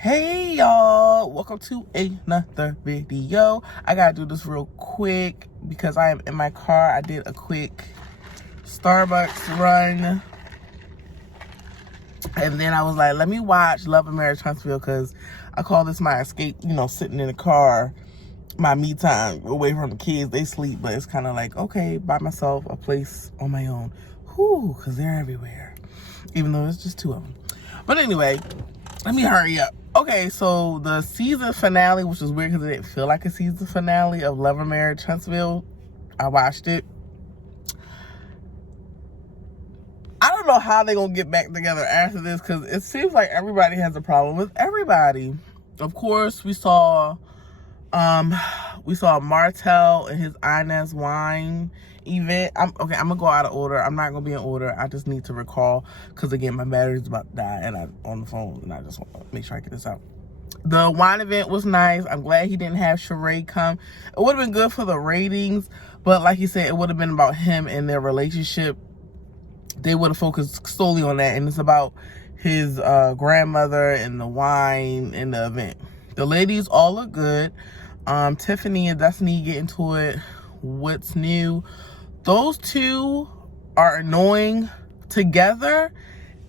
Hey y'all, welcome to another video. I gotta do this real quick because I am in my car. I did a quick Starbucks run and then I was like, let me watch Love and Marriage Huntsville because I call this my escape, sitting in the car, my me time away from the kids. They sleep, but it's kind of like, okay, by myself, a place on my own. Whew, because they're everywhere, even though it's just two of them. But anyway, let me hurry up. Okay, so the season finale, which is weird because it didn't feel like a season finale of Love and Marriage Huntsville, I watched it. I don't know how they're going to get back together after this because it seems like everybody has a problem with everybody. Of course, we saw Martell and his Inez wine event. I'm gonna go out of order. I'm not gonna be in order. I just need to recall because again my battery's about to die and I'm on the phone and I just want to make sure I get this out. The wine event was nice. I'm glad he didn't have Sheree come. It would have been good for the ratings, but like you said, it would have been about him and their relationship. They would have focused solely on that, and it's about his grandmother and the wine and the event. The ladies all look good. Tiffany and Destiny get into it. What's new? Those two are annoying together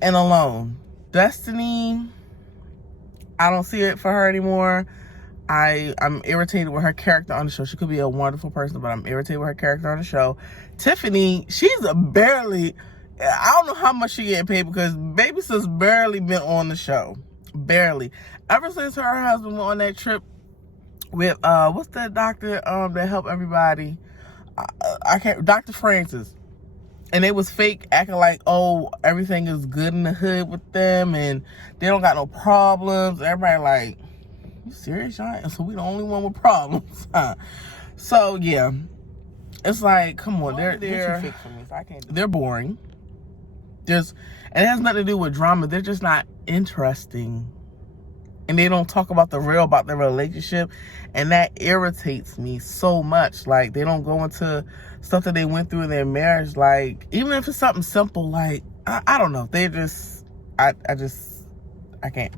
and alone. Destiny, I don't see it for her anymore. I'm irritated with her character on the show. She could be a wonderful person, but I'm irritated with her character on the show. Tiffany, she's barely, I don't know how much she getting paid because baby sis barely been on the show. Barely. Ever since her husband went on that trip with what's that doctor that helped everybody? I can't, Dr. Francis. And they was fake acting like, oh, everything is good in the hood with them and they don't got no problems. Everybody like, you serious, y'all? So we the only one with problems. So yeah. It's like, come on, they're too fake for me. So I can't they're boring. And it has nothing to do with drama. They're just not interesting. And they don't talk about about their relationship. And that irritates me so much. Like, they don't go into stuff that they went through in their marriage. Like, even if it's something simple, like, I don't know. They just, I can't.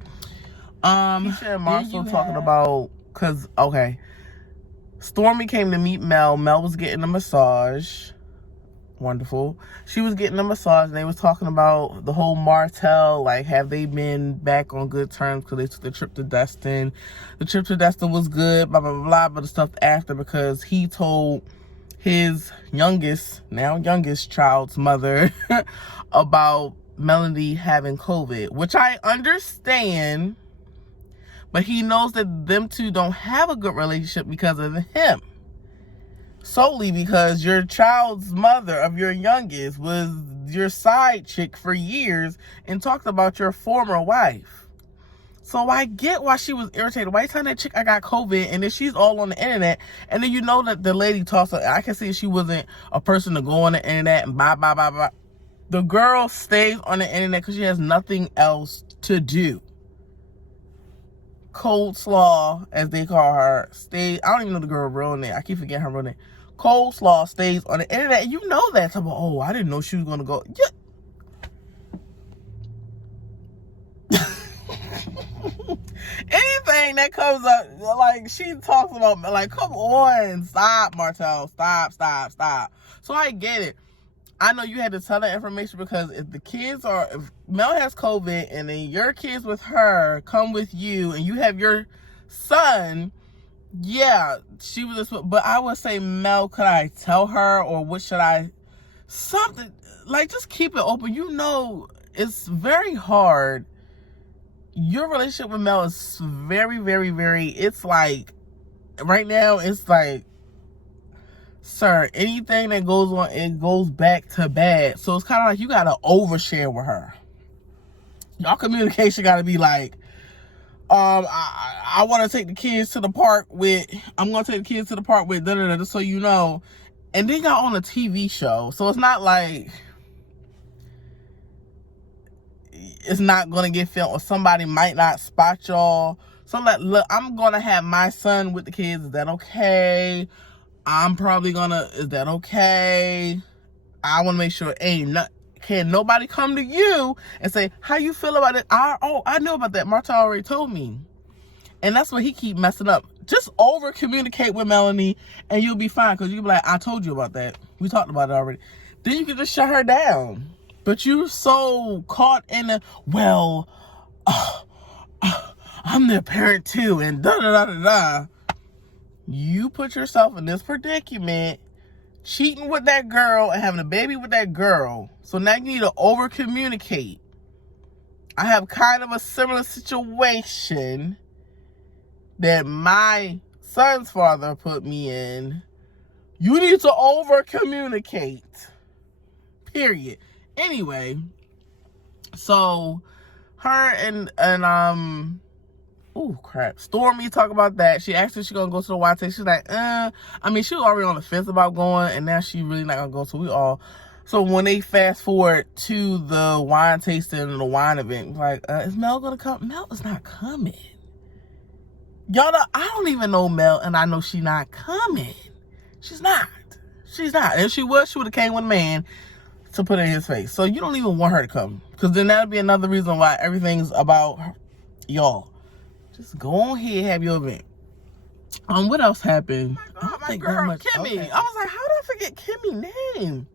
Keisha and Marcel talking about, because, okay. Stormy came to meet Mel. Mel was getting a massage. Wonderful. She was getting a massage and they was talking about the whole Martell, like have they been back on good terms because they took the trip to Destin. The trip to Destin was good, blah, blah, blah, blah, but the stuff after because he told his now youngest child's mother about Melody having COVID, which I understand, but he knows that them two don't have a good relationship because of him. Solely because your child's mother of your youngest was your side chick for years and talked about your former wife. So I get why she was irritated. Why you telling that chick I got COVID and then she's all on the internet and then you know that the lady talks, I can see she wasn't a person to go on the internet and blah, blah, blah, blah. The girl stays on the internet because she has nothing else to do. Cold Slaw, as they call her, I don't even know the girl's real name. I keep forgetting her real name. Cold Slaw stays on the internet. You know that. I'm like, oh, I didn't know she was going to go. Yeah. Anything that comes up, like, she talks about, like, come on. Stop, Martell. Stop. So I get it. I know you had to tell that information because if Mel has COVID and then your kids with her come with you and you have your son, yeah, she was just, but I would say, Mel, could I tell her or what should I, something, like just keep it open. You know, it's very hard. Your relationship with Mel is very, very, very, it's like, right now, it's like, sir, anything that goes on, it goes back to bad. So it's kind of like you got to overshare with her. Y'all communication got to be like, I want to take the kids to the park with, I'm going to take the kids to the park with, da-da-da, so you know. And then y'all on a TV show. So it's not like, it's not going to get filmed or somebody might not spot y'all. So like, look, I'm going to have my son with the kids. Is that okay? I'm probably gonna, is that okay? I want to make sure ain't nothing, can nobody come to you and say, how you feel about it? I know about that. Marta already told me. And that's what he keep messing up. Just over communicate with Melanie and you'll be fine. Because you'll be like, I told you about that. We talked about it already. Then you can just shut her down. But you're so caught in a, well, I'm their parent too. And da-da-da-da-da. You put yourself in this predicament, cheating with that girl and having a baby with that girl. So now you need to over communicate. I have kind of a similar situation that my son's father put me in. You need to over communicate. Period. Anyway, so her and oh crap, Stormy talk about that. She asked if she's gonna go to the wine tasting. She's like, I mean, she was already on the fence about going, and now she really not gonna go. So when they fast forward to the wine tasting and the wine event, like, is Mel gonna come? Mel is not coming. Y'all know, I don't even know Mel, and I know she's not coming. She's not. If she was, she would have came with a man to put in his face. So you don't even want her to come, because then that'll be another reason why everything's about y'all. Just go on here, have your event. What else happened? My girl, Kimmy. Okay. I was like, how did I forget Kimmy's name?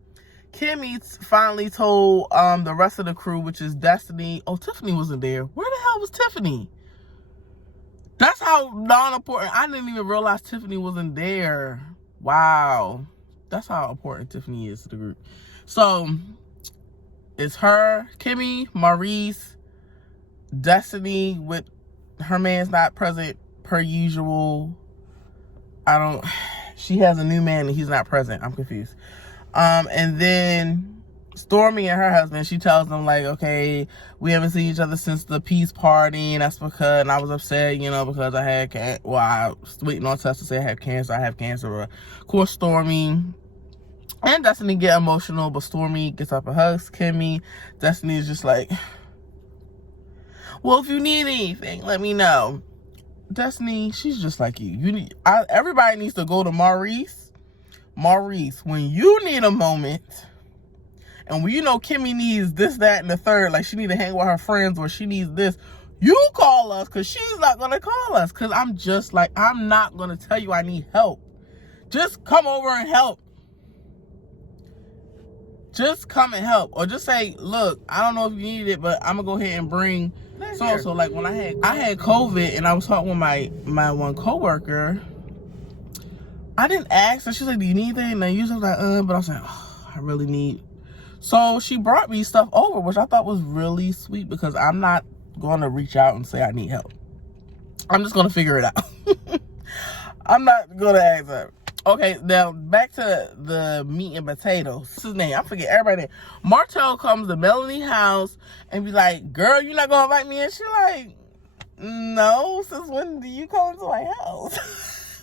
Kimmy finally told the rest of the crew, which is Destiny. Oh, Tiffany wasn't there. Where the hell was Tiffany? That's how non-important. I didn't even realize Tiffany wasn't there. Wow. That's how important Tiffany is to the group. So, it's her, Kimmy, Maurice, Destiny with her man's not present per usual. She has a new man and he's not present. I'm confused. And then Stormy and her husband, she tells them like, okay, we haven't seen each other since the peace party, and that's because, and I was upset, because I had, I was waiting on tests to say I have cancer. Of course, Stormy and Destiny get emotional, but Stormy gets up and hugs Kimmy. Destiny is just like, well, if you need anything, let me know. Destiny, she's just like you. Everybody needs to go to Maurice. Maurice, when you need a moment, and when Kimmy needs this, that, and the third, like she need to hang with her friends, or she needs this, you call us, because she's not going to call us. Because I'm just like, I'm not going to tell you I need help. Just come over and help. Just come and help. Or just say, look, I don't know if you need it, but I'm going to go ahead and bring so like when I had COVID and I was talking with my one coworker, I didn't ask her. She's like, do you need anything? And I usually was like, but I was like, oh, I really need. So she brought me stuff over, which I thought was really sweet, because I'm not going to reach out and say I need help. I'm just going to figure it out. I'm not going to ask her. Okay, now back to the meat and potatoes. What's his name? I forget everybody name. Martell comes to Melanie's house and be like, girl, you not gonna invite me? And she like, no, since when do you come to my house?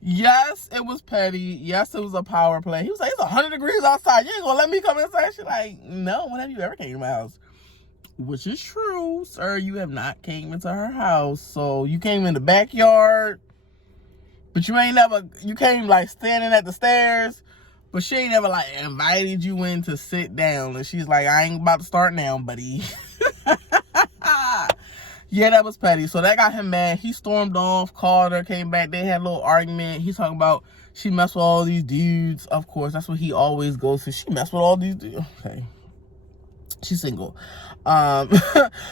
Yes, it was petty. Yes, it was a power play. He was like, it's 100 degrees outside. You ain't gonna let me come inside? She like, no, when have you ever came to my house? Which is true, sir. You have not came into her house. So you came in the backyard. But you came like standing at the stairs, but she ain't never like invited you in to sit down. And she's like, I ain't about to start now, buddy. Yeah, that was petty. So that got him mad. He stormed off, called her, came back. They had a little argument. He's talking about she messed with all these dudes. Of course, that's what he always goes to. She messed with all these dudes. Okay. She's single.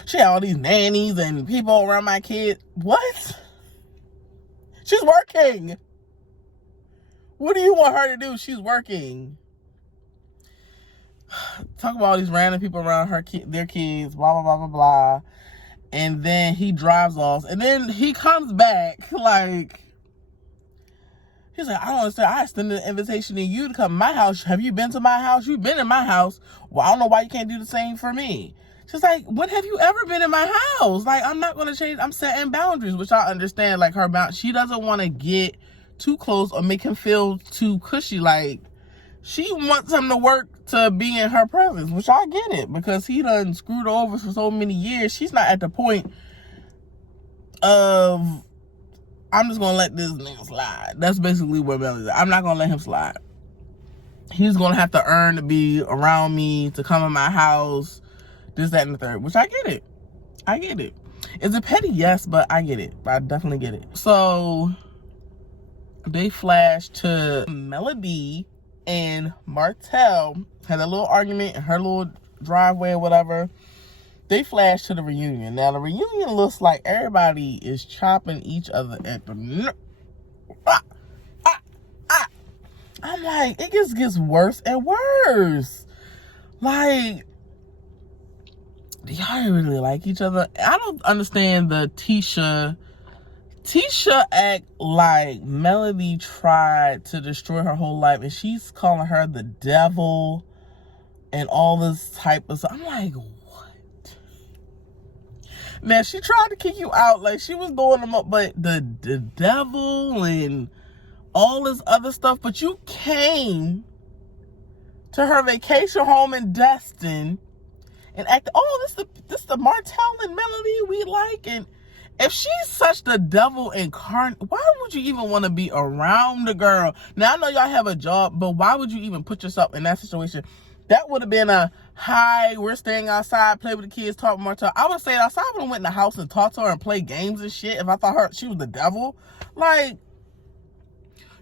She had all these nannies and people around my kid. What? She's working. What do you want her to do? She's working. Talk about all these random people around their kids, blah, blah, blah, blah, blah. And then he drives off. And then he comes back like, he's like, I don't understand. I extended an invitation to you to come to my house. Have you been to my house? You've been in my house. Well, I don't know why you can't do the same for me. She's like, when have you ever been in my house? Like, I'm not going to change. I'm setting boundaries, which I understand. Like, she doesn't want to get too close or make him feel too cushy. Like, she wants him to work to be in her presence, which I get it, because he done screwed her over for so many years. She's not at the point of, I'm just going to let this nigga slide. That's basically what Melly's at. I'm not going to let him slide. he's gonna have to earn to be around me, to come in my house, this, that, and the third. Which I get it. I get it. Is it petty? Yes, but I get it. I definitely get it. So they flashed to Melody and Martell had a little argument in her little driveway or whatever. They flashed to the reunion. Now the reunion looks like everybody is chopping each other at the I'm like, it just gets worse and worse. Like, do y'all really like each other? I don't understand the Tisha act like Melody tried to destroy her whole life, and she's calling her the devil and all this type of stuff. I'm like, what? Now, she tried to kick you out, like she was doing them up, but the devil and all this other stuff, but you came to her vacation home in Destin and acted, oh, this the Martell and Melody we like. And if she's such the devil incarnate, why would you even want to be around the girl? Now, I know y'all have a job, but why would you even put yourself in that situation? That would have been a, hi, we're staying outside, play with the kids, talk with Martell. I would say outside, I would have went in the house and talked to her and played games and shit if I thought she was the devil. Like,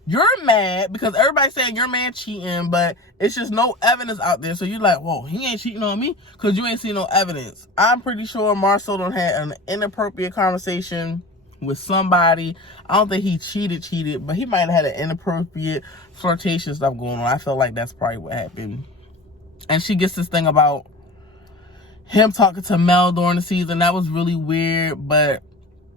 you're mad because everybody's saying your man cheating, but it's just no evidence out there. So you're like, whoa, he ain't cheating on me because you ain't seen no evidence. I'm pretty sure Marcel done had an inappropriate conversation with somebody. I don't think he cheated, but he might have had an inappropriate flirtation stuff going on. I feel like that's probably what happened. And she gets this thing about him talking to Mel during the season. That was really weird, but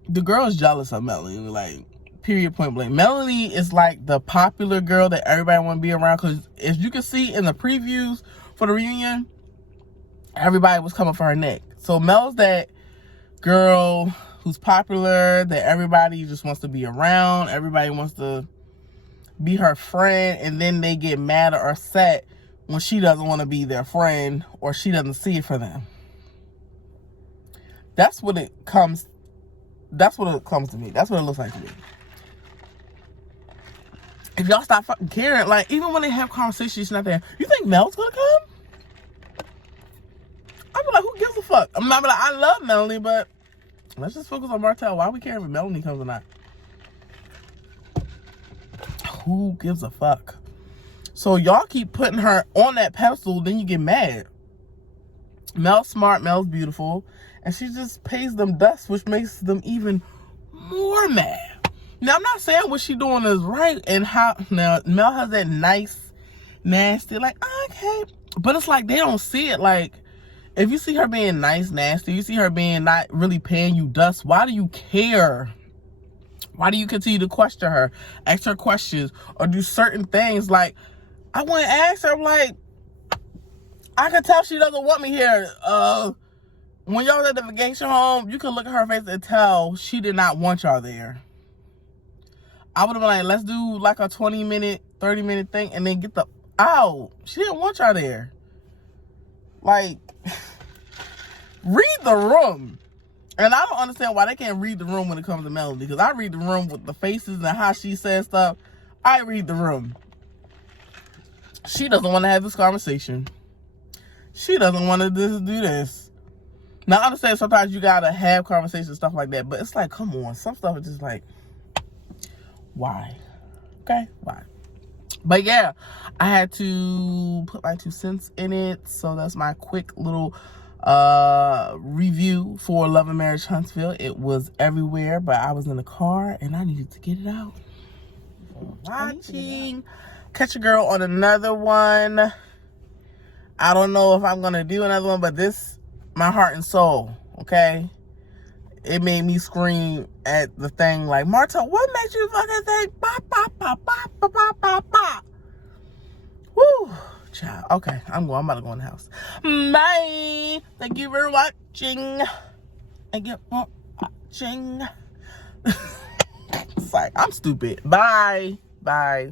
the girl is jealous of Melanie. Like, period, point blank. Melanie is like the popular girl that everybody want to be around, because as you can see in the previews for the reunion, everybody was coming for her neck. So Mel's that girl who's popular, that everybody just wants to be around. Everybody wants to be her friend, and then they get mad or upset when she doesn't want to be their friend or she doesn't see it for them. That's what it comes to me. That's what it looks like to me. If y'all stop fucking caring, like, even when they have conversations, she's not there. You think Mel's gonna come? I'd be like, who gives a fuck? I'm not like, I love Melanie, but let's just focus on Martell. Why are we caring if Melanie comes or not? Who gives a fuck? So y'all keep putting her on that pedestal, then you get mad. Mel's smart, Mel's beautiful, and she just pays them dust, which makes them even more mad. Now, I'm not saying what she doing is right, and how, now, Mel has that nice, nasty, like, okay, but it's like, they don't see it. Like, if you see her being nice, nasty, you see her being not really paying you dust, why do you care? Why do you continue to question her, ask her questions, or do certain things? Like, I wouldn't ask her, like, I can tell she doesn't want me here. When y'all was at the vacation home, you could look at her face and tell she did not want y'all there. I would have been like, let's do like a 20-minute, 30-minute thing and then get the out. She didn't want y'all there. Like, read the room. And I don't understand why they can't read the room when it comes to Melody, because I read the room with the faces and how she says stuff. I read the room. She doesn't want to have this conversation. She doesn't want to do this. Now, I understand sometimes you got to have conversations and stuff like that, but it's like, come on. Some stuff is just like, why? Okay, why? But yeah, I had to put my 2 cents in it. So that's my quick little review for Love and Marriage Huntsville. It was everywhere, but I was in the car and I needed to get it out. Watching. Catch a girl on another one. I don't know if I'm going to do another one, but this, my heart and soul, okay? It made me scream at the thing like, Marta, what makes you fucking think? Bop, bop, bop, bop, bop, bop, bop, bop. Woo, child. Okay, I'm about to go in the house. Bye. Thank you for watching. Thank you for watching. It's like, I'm stupid. Bye. Bye.